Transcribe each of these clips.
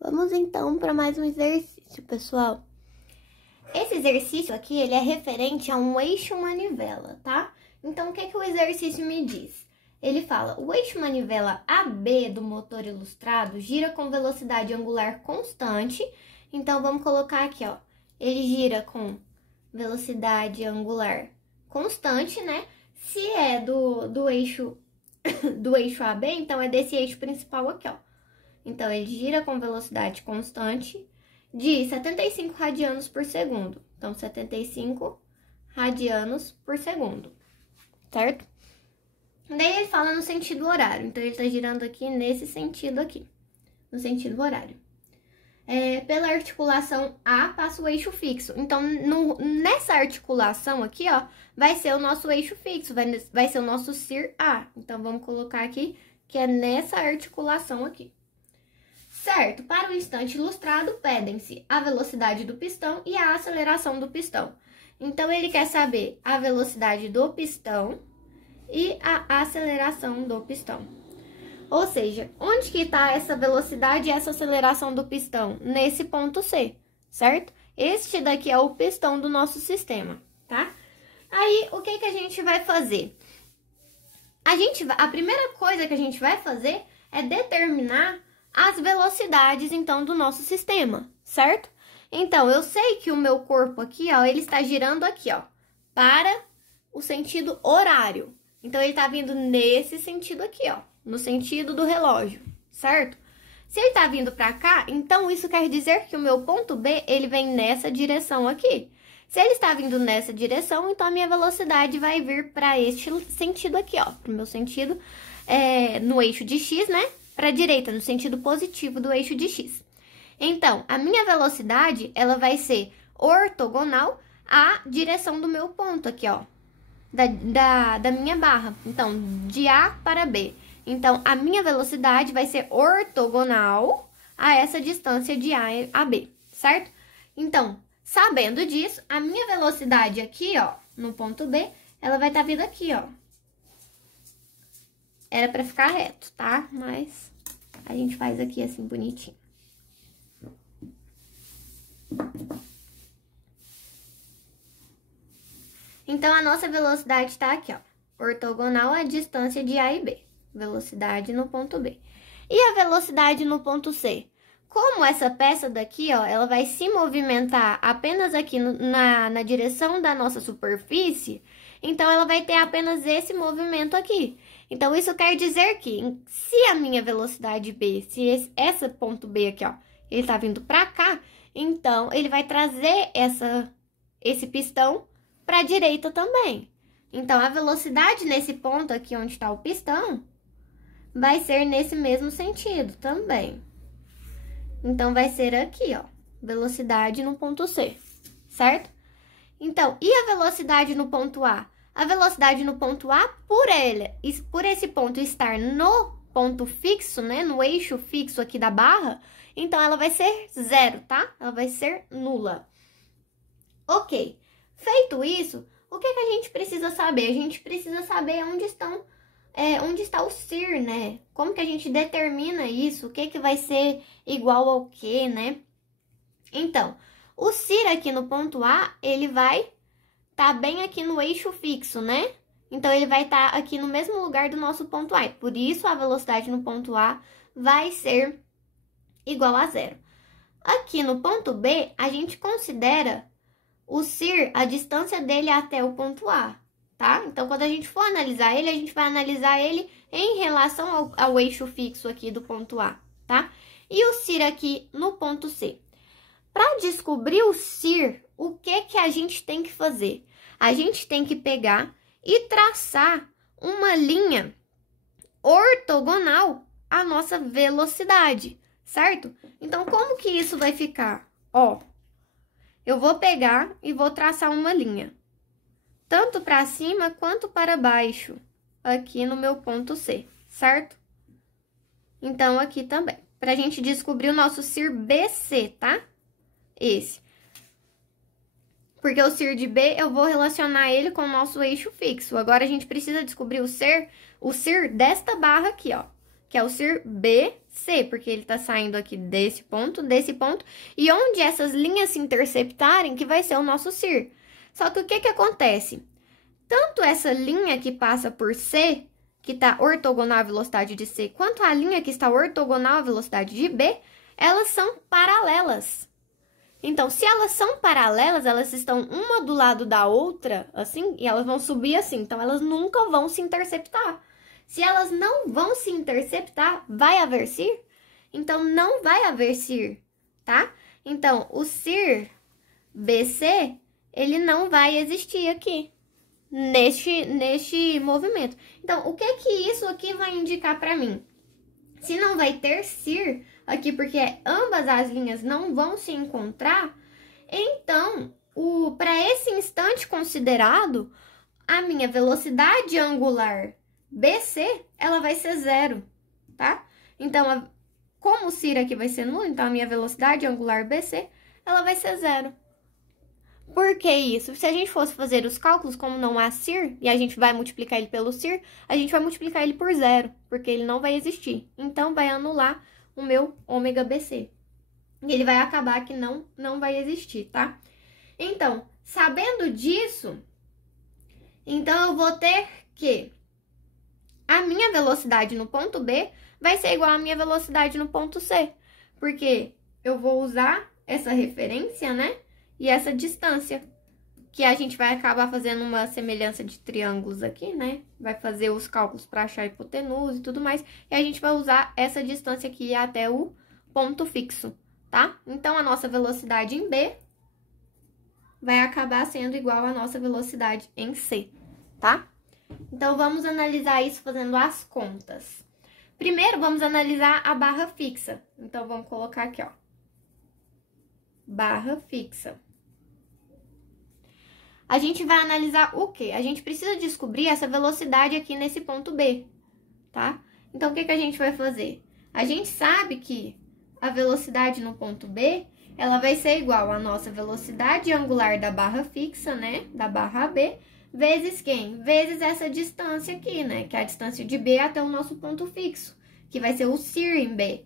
Vamos então para mais um exercício, pessoal. Esse exercício aqui, ele é referente a um eixo manivela, tá? Então, o que o exercício me diz? Ele fala, o eixo manivela AB do motor ilustrado gira com velocidade angular constante. Então, vamos colocar aqui, ó. Ele gira com velocidade angular constante, né? Se é do eixo AB, então é desse eixo principal aqui, ó. Então, ele gira com velocidade constante de 75 radianos por segundo. Então, 75 radianos por segundo, certo? Daí, ele fala no sentido horário. Então, ele tá girando aqui nesse sentido aqui, no sentido horário. Pela articulação A, passa o eixo fixo. Então, nessa articulação aqui, ó, vai ser o nosso eixo fixo, vai ser o nosso CIR A. Então, vamos colocar aqui que é nessa articulação aqui. Certo, para o instante ilustrado, pedem-se a velocidade do pistão e a aceleração do pistão. Então, ele quer saber a velocidade do pistão e a aceleração do pistão. Ou seja, onde que está essa velocidade e essa aceleração do pistão? Nesse ponto C, certo? Este daqui é o pistão do nosso sistema, tá? Aí, o que a gente vai fazer? A primeira coisa que a gente vai fazer é determinar as velocidades, então, do nosso sistema, certo? Então, eu sei que o meu corpo aqui, ó, ele está girando aqui, ó, para o sentido horário. Então, ele tá vindo nesse sentido aqui, ó, no sentido do relógio, certo? Se ele tá vindo pra cá, então isso quer dizer que o meu ponto B, ele vem nessa direção aqui. Se ele está vindo nessa direção, então a minha velocidade vai vir para este sentido aqui, ó, pro meu sentido, no eixo de X, né? Para a direita, no sentido positivo do eixo de X. Então, a minha velocidade, ela vai ser ortogonal à direção do meu ponto aqui, ó, da minha barra. Então, de A para B. Então, a minha velocidade vai ser ortogonal a essa distância de A a B, certo? Então, sabendo disso, a minha velocidade aqui, ó, no ponto B, ela vai estar vindo aqui, ó. Era pra ficar reto, tá? Mas a gente faz aqui assim, bonitinho. Então, a nossa velocidade tá aqui, ó. Ortogonal à distância de A e B. Velocidade no ponto B. E a velocidade no ponto C? Como essa peça daqui, ó, ela vai se movimentar apenas aqui na direção da nossa superfície, então ela vai ter apenas esse movimento aqui. Então, isso quer dizer que se a minha velocidade B, se esse ponto B aqui, ó, ele tá vindo pra cá, então ele vai trazer esse pistão pra direita também. Então, a velocidade nesse ponto aqui onde tá o pistão vai ser nesse mesmo sentido também. Então, vai ser aqui, ó, velocidade no ponto C, certo? Então, e a velocidade no ponto A? A velocidade no ponto A, por esse ponto estar no ponto fixo, né, no eixo fixo aqui da barra, então ela vai ser zero, tá? Ela vai ser nula. Ok. Feito isso, o que a gente precisa saber? A gente precisa saber onde está o CIR, né? Como que a gente determina isso? O que vai ser igual ao que, né? Então, o CIR aqui no ponto A, ele vai tá bem aqui no eixo fixo, né? Então, ele vai estar aqui no mesmo lugar do nosso ponto A. Por isso, a velocidade no ponto A vai ser igual a zero. Aqui no ponto B, a gente considera o CIR, a distância dele até o ponto A, tá? Então, quando a gente for analisar ele, a gente vai analisar ele em relação ao eixo fixo aqui do ponto A, tá? E o CIR aqui no ponto C. Para descobrir o CIR, o que a gente tem que fazer? A gente tem que pegar e traçar uma linha ortogonal à nossa velocidade, certo? Então, como que isso vai ficar? Ó, eu vou pegar e vou traçar uma linha, tanto para cima quanto para baixo, aqui no meu ponto C, certo? Então, aqui também, para a gente descobrir o nosso CIR BC, tá? Esse. Porque o CIR de B, eu vou relacionar ele com o nosso eixo fixo. Agora, a gente precisa descobrir o CIR desta barra aqui, ó. Que é o CIR BC. C, porque ele tá saindo aqui desse ponto, e onde essas linhas se interceptarem, que vai ser o nosso CIR. Só que o que acontece? Tanto essa linha que passa por C, que está ortogonal à velocidade de C, quanto a linha que está ortogonal à velocidade de B, elas são paralelas. Então, se elas são paralelas, elas estão uma do lado da outra, assim, e elas vão subir assim. Então, elas nunca vão se interceptar. Se elas não vão se interceptar, vai haver CIR? Então, não vai haver CIR, tá? Então, o CIR BC, ele não vai existir aqui, neste movimento. Então, o que isso aqui vai indicar para mim? Se não vai ter CIR aqui, porque ambas as linhas não vão se encontrar, então, para esse instante considerado, a minha velocidade angular BC, ela vai ser 0, tá? Então, como o CIR aqui vai ser nulo, então a minha velocidade angular BC, ela vai ser 0. Por que isso? Se a gente fosse fazer os cálculos, como não há CIR, e a gente vai multiplicar ele pelo CIR, a gente vai multiplicar ele por 0, porque ele não vai existir. Então, vai anular o meu ômega BC. E ele vai acabar que não vai existir, tá? Então, sabendo disso, então eu vou ter que a minha velocidade no ponto B vai ser igual à minha velocidade no ponto C, porque eu vou usar essa referência, né? E essa distância, que a gente vai acabar fazendo uma semelhança de triângulos aqui, né? Vai fazer os cálculos para achar a hipotenusa e tudo mais. E a gente vai usar essa distância aqui até o ponto fixo, tá? Então, a nossa velocidade em B vai acabar sendo igual à nossa velocidade em C, tá? Então, vamos analisar isso fazendo as contas. Primeiro, vamos analisar a barra fixa. Então, vamos colocar aqui, ó. Barra fixa. A gente vai analisar o quê? A gente precisa descobrir essa velocidade aqui nesse ponto B, tá? Então, o que a gente vai fazer? A gente sabe que a velocidade no ponto B, ela vai ser igual à nossa velocidade angular da barra fixa, né? Da barra B, vezes quem? Vezes essa distância aqui, né? Que é a distância de B até o nosso ponto fixo, que vai ser o CIR em B.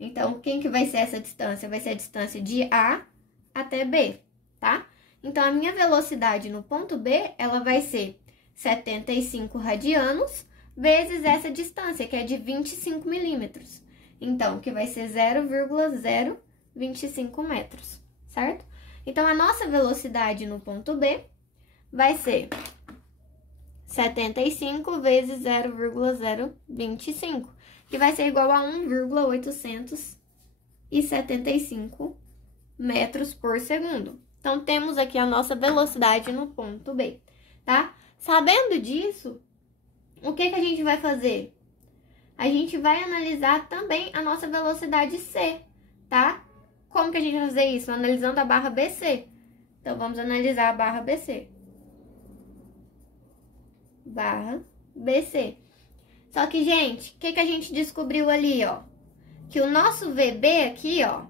Então, quem que vai ser essa distância? Vai ser a distância de A até B, tá? Então, a minha velocidade no ponto B, ela vai ser 75 radianos vezes essa distância, que é de 25 milímetros. Então, que vai ser 0,025 metros, certo? Então, a nossa velocidade no ponto B vai ser 75 vezes 0,025, que vai ser igual a 1,875 metros por segundo. Então, temos aqui a nossa velocidade no ponto B, tá? Sabendo disso, o que a gente vai fazer? A gente vai analisar também a nossa velocidade C, tá? Como que a gente vai fazer isso? Analisando a barra BC. Então, vamos analisar a barra BC. Barra BC. Só que, gente, o que a gente descobriu ali, ó? Que o nosso VB aqui, ó,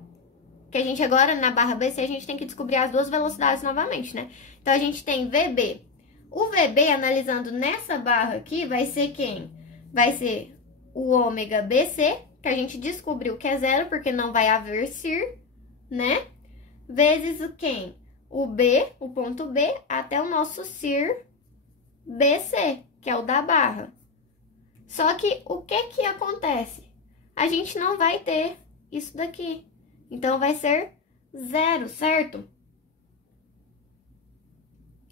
que a gente agora, na barra BC, a gente tem que descobrir as duas velocidades novamente, né? Então, a gente tem VB. O VB, analisando nessa barra aqui, vai ser quem? Vai ser o ômega BC, que a gente descobriu que é 0, porque não vai haver CIR, né? Vezes o quem? O B, o ponto B, até o nosso CIR BC, que é o da barra. Só que, o que acontece? A gente não vai ter isso daqui. Então, vai ser 0, certo?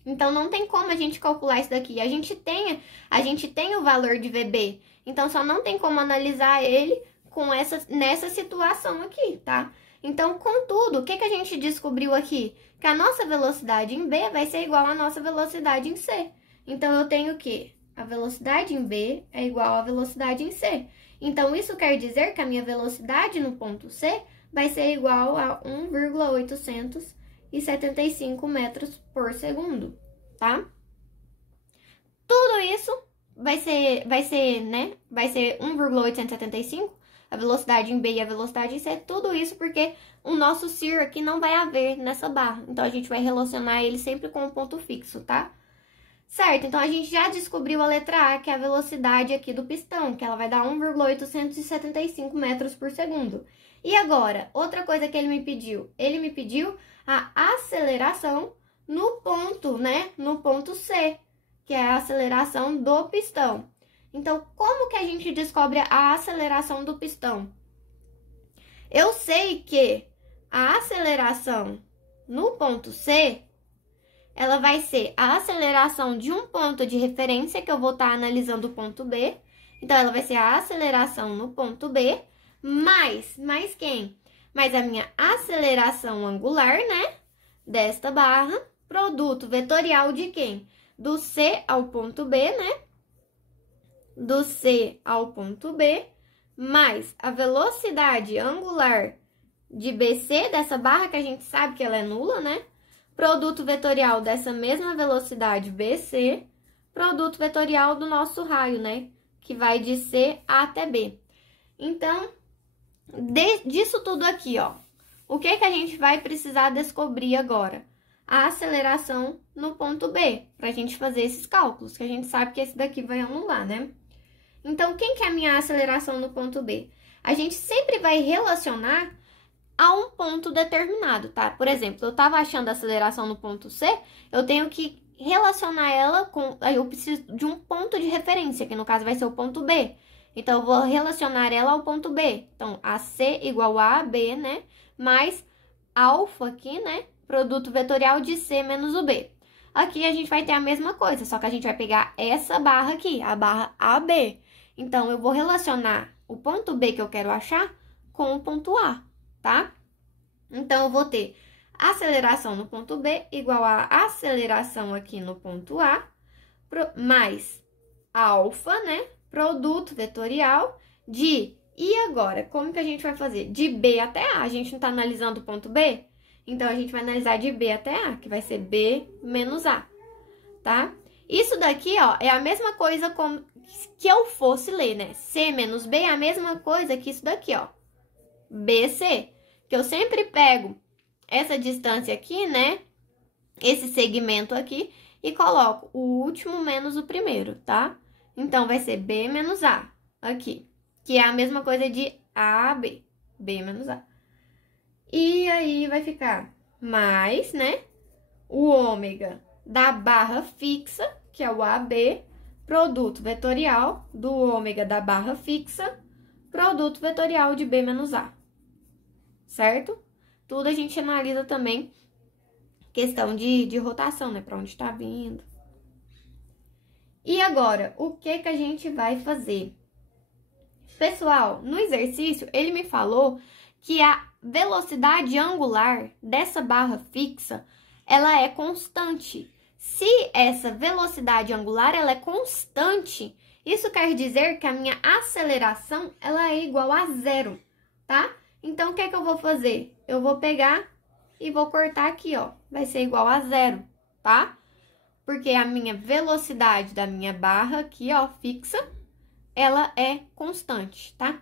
Então, não tem como a gente calcular isso daqui. A gente tem o valor de VB. Então, só não tem como analisar ele nessa situação aqui, tá? Então, contudo, o que a gente descobriu aqui? Que a nossa velocidade em B vai ser igual à nossa velocidade em C. Então, eu tenho que a velocidade em B é igual à velocidade em C. Então, isso quer dizer que a minha velocidade no ponto C vai ser igual a 1,875 metros por segundo, tá? Tudo isso vai ser 1,875, a velocidade em B e a velocidade em C, tudo isso porque o nosso CIR aqui não vai haver nessa barra. Então, a gente vai relacionar ele sempre com um ponto fixo, tá? Certo, então a gente já descobriu a letra A, que é a velocidade aqui do pistão, que ela vai dar 1,875 metros por segundo. E agora, outra coisa que ele me pediu a aceleração no ponto, né? No ponto C, que é a aceleração do pistão. Então, como que a gente descobre a aceleração do pistão? Eu sei que a aceleração no ponto C, ela vai ser a aceleração de um ponto de referência, que eu vou estar analisando o ponto B. Então, ela vai ser a aceleração no ponto B, mais quem? Mais a minha aceleração angular, né? Desta barra, produto vetorial de quem? Do C ao ponto B, né? Do C ao ponto B, mais a velocidade angular de BC, dessa barra que a gente sabe que ela é nula, né? Produto vetorial dessa mesma velocidade BC, produto vetorial do nosso raio, né? Que vai de C até B. Então, disso tudo aqui, ó, o que a gente vai precisar descobrir agora? A aceleração no ponto B, pra gente fazer esses cálculos, que a gente sabe que esse daqui vai anular, né? Então, quem que é a minha aceleração no ponto B? A gente sempre vai relacionar a um ponto determinado, tá? Por exemplo, eu tava achando a aceleração no ponto C, eu tenho que relacionar ela com... Eu preciso de um ponto de referência, que no caso vai ser o ponto B. Então, eu vou relacionar ela ao ponto B. Então, AC igual a AB, né? Mais alfa aqui, né? Produto vetorial de C menos o B. Aqui a gente vai ter a mesma coisa, só que a gente vai pegar essa barra aqui, a barra AB. Então, eu vou relacionar o ponto B que eu quero achar com o ponto A, tá? Então, eu vou ter aceleração no ponto B igual a aceleração aqui no ponto A, mais alfa, né? Produto vetorial de... E agora, como que a gente vai fazer? De B até A, a gente não tá analisando o ponto B? Então, a gente vai analisar de B até A, que vai ser B menos A, tá? Isso daqui, ó, é a mesma coisa como que eu fosse ler, né? C menos B é a mesma coisa que isso daqui, ó. BC, que eu sempre pego essa distância aqui, né? Esse segmento aqui e coloco o último menos o primeiro, tá? Então, vai ser B menos A, aqui. Que é a mesma coisa de AB, B menos A. E aí, vai ficar mais, né? O ômega da barra fixa, que é o AB, produto vetorial do ômega da barra fixa, produto vetorial de B menos A. Certo? Tudo a gente analisa também questão de rotação, né? Para onde está vindo. E agora, o que a gente vai fazer? Pessoal, no exercício, ele me falou que a velocidade angular dessa barra fixa, ela é constante. Se essa velocidade angular ela é constante, isso quer dizer que a minha aceleração ela é igual a zero, tá? Então, o que eu vou fazer? Eu vou pegar e vou cortar aqui, ó. Vai ser igual a zero, tá? Porque a minha velocidade da minha barra aqui, ó, fixa, ela é constante, tá?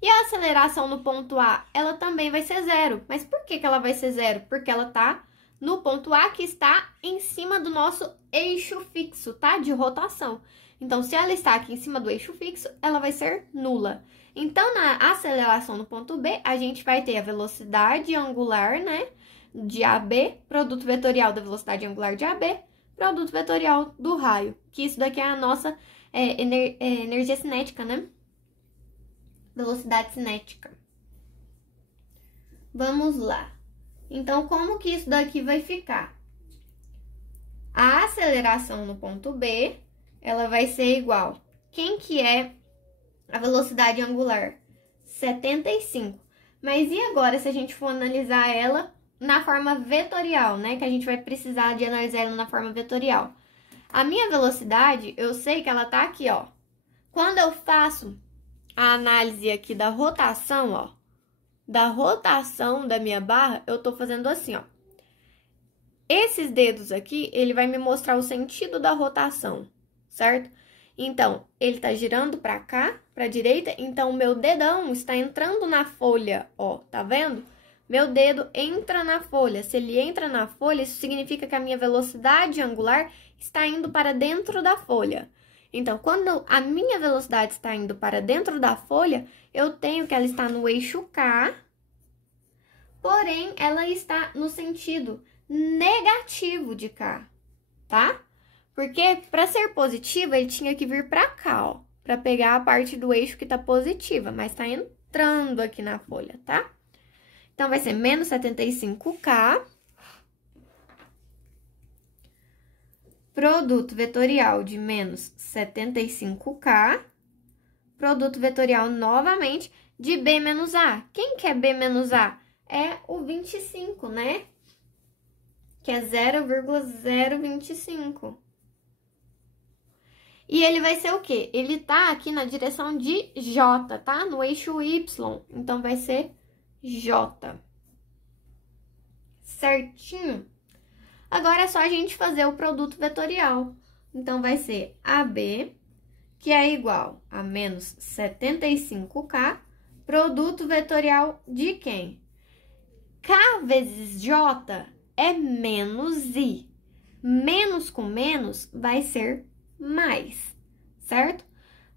E a aceleração no ponto A, ela também vai ser zero. Mas por que ela vai ser zero? Porque ela tá no ponto A, que está em cima do nosso eixo fixo, tá? De rotação. Então, se ela está aqui em cima do eixo fixo, ela vai ser nula. Então, na aceleração no ponto B, a gente vai ter a velocidade angular, né? De AB, produto vetorial da velocidade angular de AB, produto vetorial do raio. Que isso daqui é a nossa energia cinética, né? Velocidade cinética. Vamos lá. Então, como que isso daqui vai ficar? A aceleração no ponto B, ela vai ser igual. Quem que é a velocidade angular? 75. Mas e agora se a gente for analisar ela na forma vetorial, né? Que a gente vai precisar de analisar ela na forma vetorial. A minha velocidade, eu sei que ela tá aqui, ó. Quando eu faço a análise aqui da rotação, ó, da rotação da minha barra, eu tô fazendo assim, ó. Esses dedos aqui, ele vai me mostrar o sentido da rotação, certo? Então, ele tá girando pra cá, pra direita, então o meu dedão está entrando na folha, ó, tá vendo? Meu dedo entra na folha. Se ele entra na folha, isso significa que a minha velocidade angular está indo para dentro da folha. Então, quando a minha velocidade está indo para dentro da folha, eu tenho que ela está no eixo K, porém, ela está no sentido negativo de K, tá? Porque para ser positiva, ele tinha que vir para cá, ó, para pegar a parte do eixo que está positiva, mas está entrando aqui na folha, tá? Então, vai ser menos 75K, produto vetorial de menos 75K, produto vetorial novamente de B menos A. Quem que é B menos A? É o 25, né? Que é 0,025. E ele vai ser o quê? Ele tá aqui na direção de J, tá? No eixo Y. Então, vai ser J. Certinho? Agora é só a gente fazer o produto vetorial. Então, vai ser AB, que é igual a menos 75K, produto vetorial de quem? K vezes J é menos I. Menos com menos vai ser mais, certo?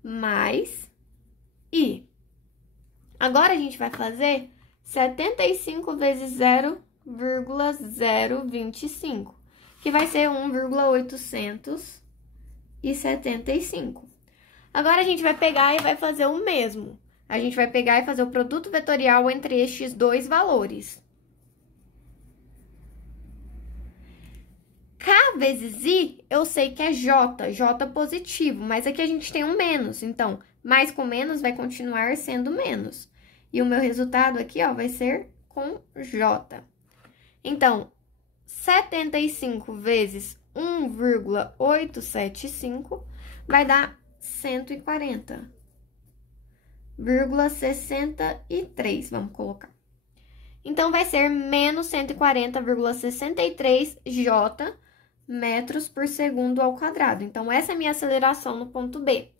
Mais I. Agora, a gente vai fazer 75 vezes 0,025, que vai ser 1,875. Agora, a gente vai pegar e vai fazer o mesmo. A gente vai pegar e fazer o produto vetorial entre estes dois valores. K vezes I, eu sei que é J, J positivo, mas aqui a gente tem um menos, então, mais com menos vai continuar sendo menos. E o meu resultado aqui, ó, vai ser com J. Então, 75 vezes 1,875 vai dar 140,63, vamos colocar. Então, vai ser menos 140,63 J metros por segundo ao quadrado. Então, essa é a minha aceleração no ponto B.